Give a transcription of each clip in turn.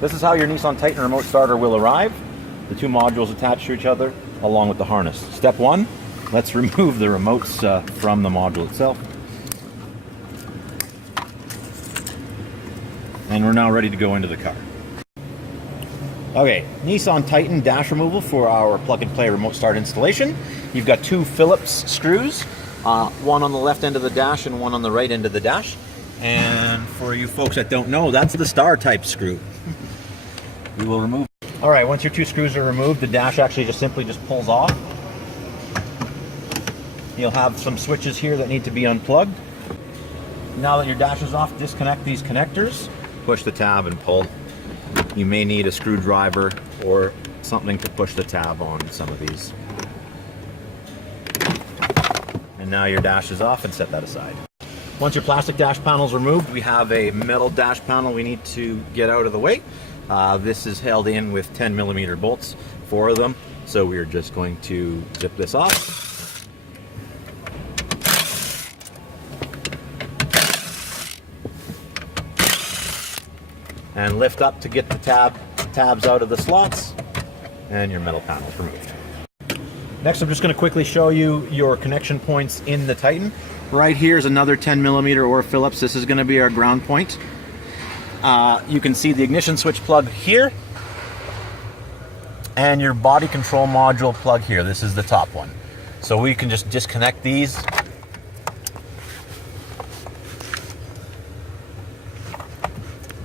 This is how your Nissan Titan remote starter will arrive. The two modules attached to each other along with the harness. Step one, let's remove the remotes from the module itself. And we're now ready to go into the car. Okay, Nissan Titan dash removal for our plug-and-play remote start installation. You've got two Phillips screws, one on the left end of the dash and one on the right end of the dash. And for you folks that don't know, that's the star type screw. We will remove. All right, once your two screws are removed, the dash actually just simply pulls off. You'll have some switches here that need to be unplugged. Now that your dash is off, disconnect these connectors, push the tab and pull. You may need a screwdriver or something to push the tab on some of these. And now your dash is off, and set that aside. Once your plastic dash panel is removed, we have a metal dash panel we need to get out of the way. This is held in with 10mm bolts, 4 of them. So we're just going to zip this off. And lift up to get the tabs out of the slots, and your metal panel is removed. Next, I'm just going to quickly show you your connection points in the Titan. Right here is another 10mm or Phillips. This is going to be our ground point. You can see the ignition switch plug here, and your body control module plug here. This is the top one. So we can just disconnect these.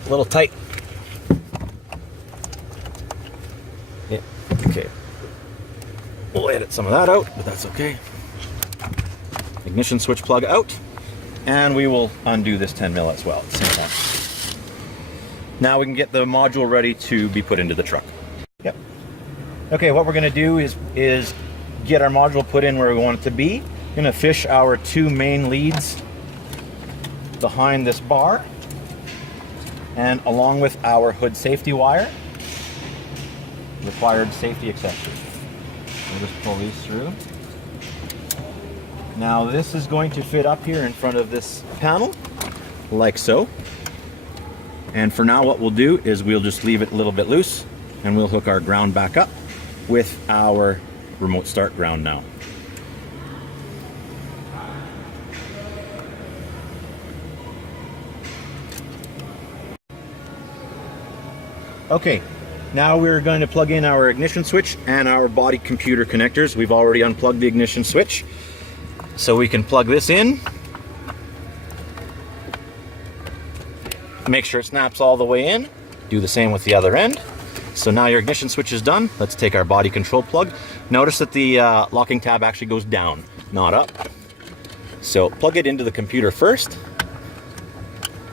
A little tight. Yeah, okay. We'll edit some of that out, but that's okay. Ignition switch plug out, and we will undo this 10mm as well at the same time. Now we can get the module ready to be put into the truck. Yep. Okay, what we're going to do is get our module put in where we want it to be. We're going to fish our two main leads behind this bar, and along with our hood safety wire, required safety accessories. We'll just pull these through. Now this is going to fit up here in front of this panel, like so. And for now what we'll do is we'll just leave it a little bit loose, and we'll hook our ground back up with our remote start ground now. Okay, now we're going to plug in our ignition switch and our body computer connectors. We've already unplugged the ignition switch, so we can plug this in. Make sure it snaps all the way in. Do the same with the other end. So now your ignition switch is done. Let's take our body control plug. Notice that the locking tab actually goes down, not up. So plug it into the computer first.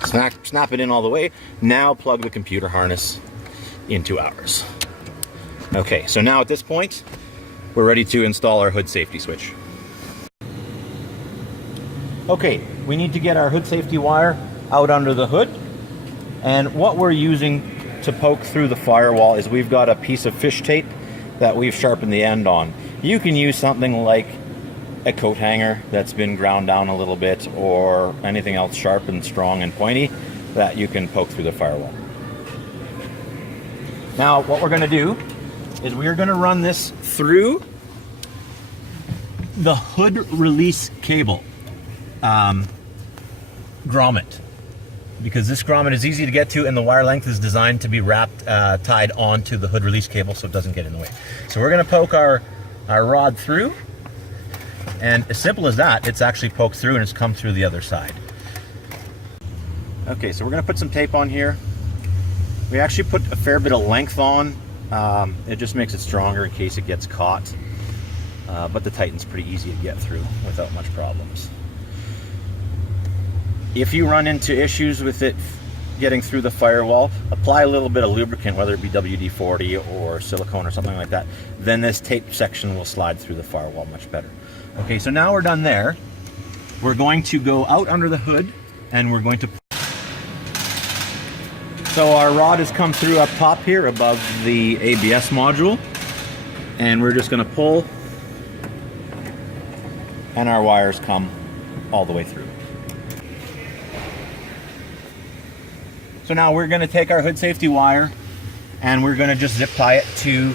Snap it in all the way. Now plug the computer harness into ours. Okay, so now at this point, we're ready to install our hood safety switch. Okay, we need to get our hood safety wire out under the hood. And what we're using to poke through the firewall is we've got a piece of fish tape that we've sharpened the end on. You can use something like a coat hanger that's been ground down a little bit, or anything else sharp and strong and pointy that you can poke through the firewall. Now what we're going to do is we're going to run this through the hood release cable grommet, because this grommet is easy to get to and the wire length is designed to be wrapped, tied onto the hood release cable so it doesn't get in the way. So we're going to poke our rod through, and as simple as that, it's actually poked through and it's come through the other side. Okay, so we're going to put some tape on here. We actually put a fair bit of length on. It just makes it stronger in case it gets caught. But the Titan's pretty easy to get through without much problems. If you run into issues with it getting through the firewall, apply a little bit of lubricant, whether it be WD-40 or silicone or something like that. Then this tape section will slide through the firewall much better. Okay, so now we're done there. We're going to go out under the hood, and we're going to... So our rod has come through up top here above the ABS module, and we're just going to pull, and our wires come all the way through. So now we're going to take our hood safety wire And we're going to just zip tie it to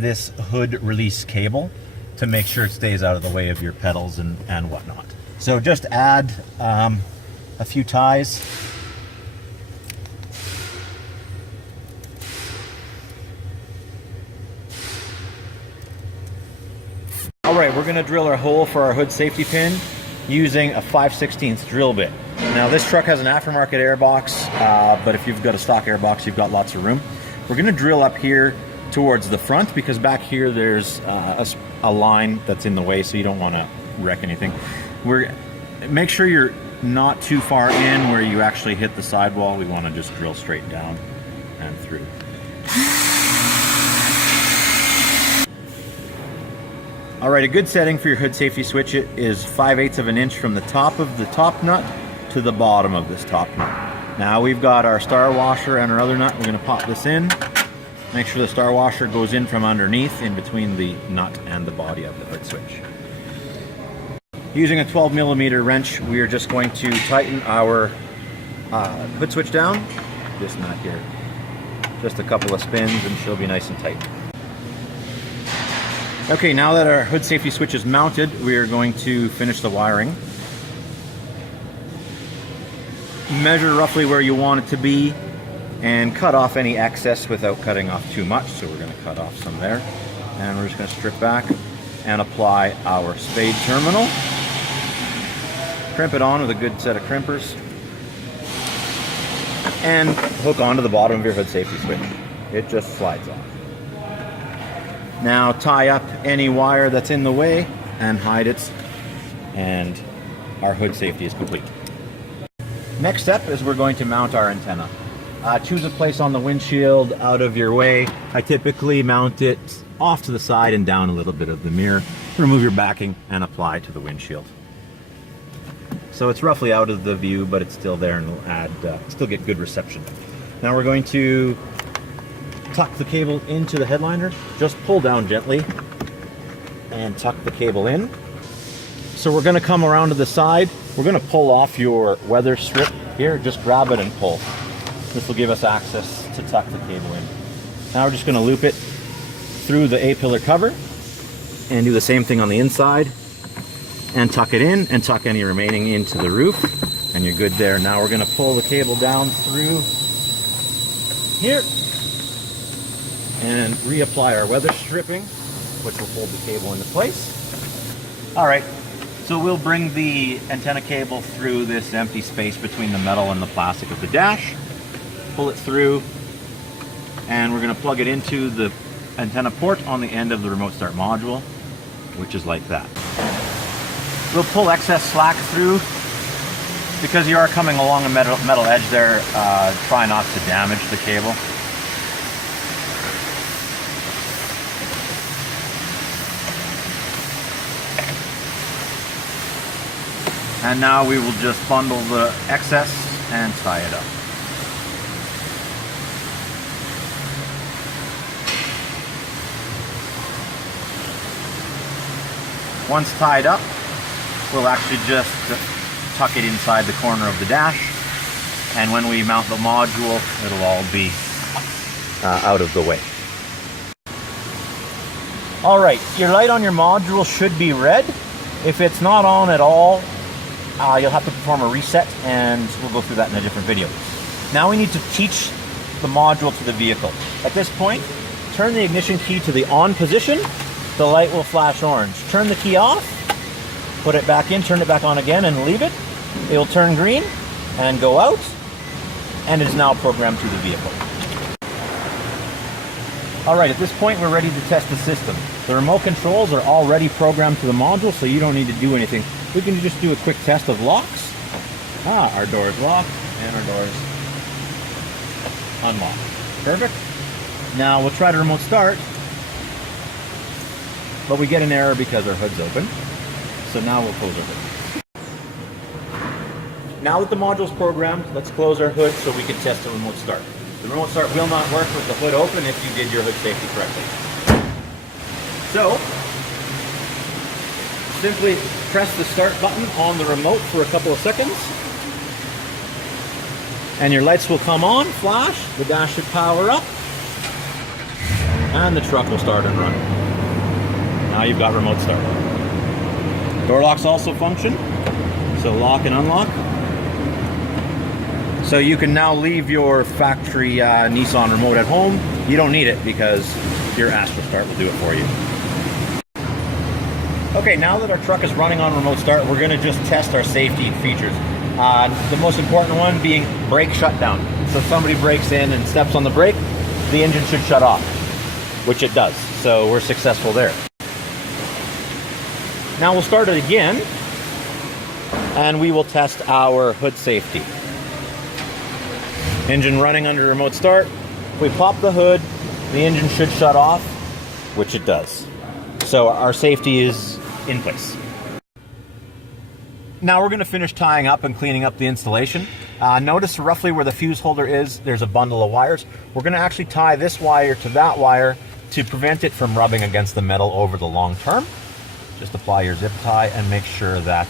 this hood release cable to make sure it stays out of the way of your pedals and whatnot. So just add a few ties. All right, we're going to drill our hole for our hood safety pin using a 5/16 drill bit. Now this truck has an aftermarket airbox, but if you've got a stock airbox, you've got lots of room. We're going to drill up here towards the front because back here there's a line that's in the way, so you don't want to wreck anything. Make sure you're not too far in where you actually hit the sidewall. We want to just drill straight down and through. All right, a good setting for your hood safety switch is 5/8 of an inch from the top of the top nut to the bottom of this top nut. Now we've got our star washer and our other nut. We're going to pop this in. Make sure the star washer goes in from underneath, in between the nut and the body of the hood switch. Using a 12mm wrench, we are just going to tighten our hood switch down. This nut here. Just a couple of spins and she'll be nice and tight. Okay, now that our hood safety switch is mounted, we are going to finish the wiring. Measure roughly where you want it to be and cut off any excess without cutting off too much. So we're going to cut off some there. And we're just going to strip back and apply our spade terminal. Crimp it on with a good set of crimpers. And hook onto the bottom of your hood safety switch. It just slides off. Now tie up any wire that's in the way and hide it, and our hood safety is complete. Next step is we're going to mount our antenna. Choose a place on the windshield out of your way. I typically mount it off to the side and down a little bit of the mirror. Remove your backing and apply to the windshield. So it's roughly out of the view, but it's still there and will add, still get good reception. Now we're going to tuck the cable into the headliner. Just pull down gently and tuck the cable in. So we're going to come around to the side. We're going to pull off your weather strip here. Just grab it and pull. This will give us access to tuck the cable in. Now we're just going to loop it through the A-pillar cover and do the same thing on the inside and tuck it in and tuck any remaining into the roof, and you're good there. Now we're going to pull the cable down through here and reapply our weather stripping, which will hold the cable into place. All right, so we'll bring the antenna cable through this empty space between the metal and the plastic of the dash, pull it through, and we're going to plug it into the antenna port on the end of the remote start module, which is like that. We'll pull excess slack through. Because you are coming along a metal edge there, try not to damage the cable. And now we will just bundle the excess and tie it up. Once tied up, we'll actually just tuck it inside the corner of the dash, and when we mount the module, it'll all be out of the way. All right, your light on your module should be red. If it's not on at all, you'll have to perform a reset, and we'll go through that in a different video. Now we need to teach the module to the vehicle. At this point, turn the ignition key to the on position. The light will flash orange. Turn the key off, put it back in, turn it back on again, and leave it. It will turn green and go out, and it is now programmed to the vehicle. All right, at this point, we're ready to test the system. The remote controls are already programmed to the module, so you don't need to do anything. We can just do a quick test of locks. Our door is locked, and our door is unlocked. Perfect. Now we'll try to remote start, but we get an error because our hood's open. So now we'll close our hood. Now that the module's programmed, let's close our hood so we can test the remote start. The remote start will not work with the hood open if you did your hood safety correctly. So, simply press the start button on the remote for a couple of seconds, and your lights will come on, flash, the dash should power up, and the truck will start and run. Now you've got remote start. Door locks also function, so lock and unlock. So you can now leave your factory Nissan remote at home. You don't need it because your Astro Start will do it for you. Okay, now that our truck is running on remote start, we're going to just test our safety features. The most important one being brake shutdown. So if somebody breaks in and steps on the brake, the engine should shut off, which it does. So we're successful there. Now we'll start it again, and we will test our hood safety. Engine running under remote start. If we pop the hood, the engine should shut off, which it does. So our safety is in place. Now we're going to finish tying up and cleaning up the installation. Notice roughly where the fuse holder is, there's a bundle of wires. We're going to actually tie this wire to that wire to prevent it from rubbing against the metal over the long term. Just apply your zip tie and make sure that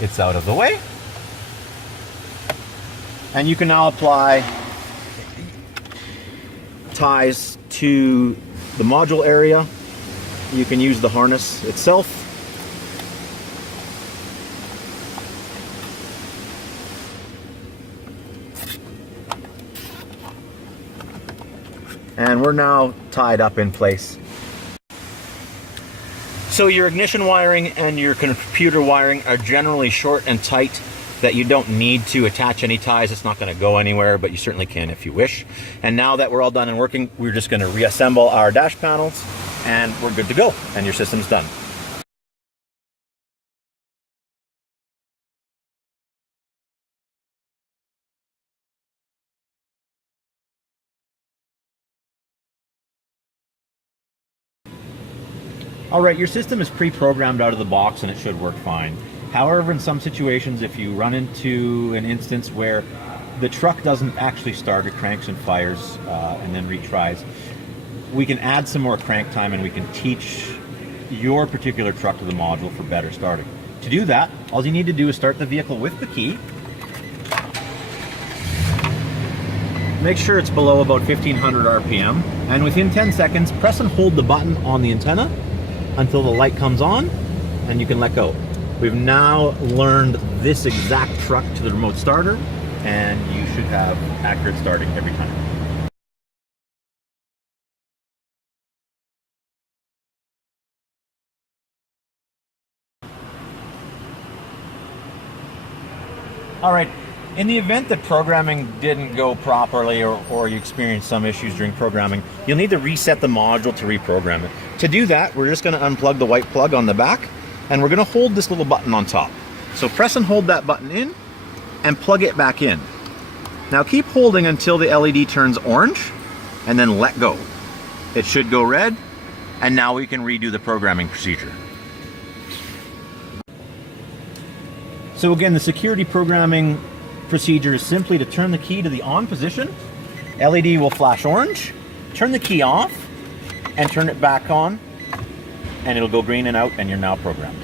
it's out of the way. And you can now apply ties to the module area. You can use the harness itself. And we're now tied up in place. So your ignition wiring and your computer wiring are generally short and tight, that you don't need to attach any ties. It's not going to go anywhere, but you certainly can if you wish. And now that we're all done and working, we're just going to reassemble our dash panels and we're good to go, and your system's done. All right, your system is pre-programmed out of the box and it should work fine. However, in some situations, if you run into an instance where the truck doesn't actually start, it cranks and fires and then retries, we can add some more crank time and we can teach your particular truck to the module for better starting. To do that, all you need to do is start the vehicle with the key. Make sure it's below about 1500 RPM, and within 10 seconds, press and hold the button on the antenna until the light comes on and you can let go. We've now learned this exact truck to the remote starter, and you should have accurate starting every time. All right, in the event that programming didn't go properly or you experienced some issues during programming, you'll need to reset the module to reprogram it. To do that, we're just going to unplug the white plug on the back, and we're going to hold this little button on top. So press and hold that button in and plug it back in. Now keep holding until the LED turns orange and then let go. It should go red, and now we can redo the programming procedure. So again, the security programming procedure is simply to turn the key to the on position. LED will flash orange, turn the key off, and turn it back on, and it'll go green and out, and you're now programmed.